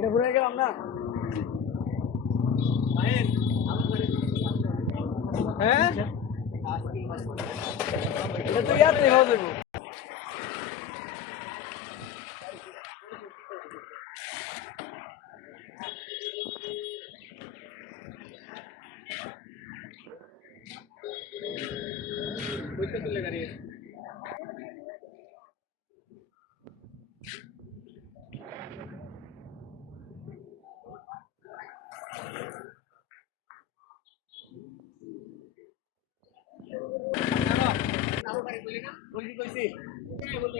এটা ঘুরে গেলাম না হ্যাঁ এটা তুই আর দেখো দেখো ওইটা তুলে গাড়ি Kalau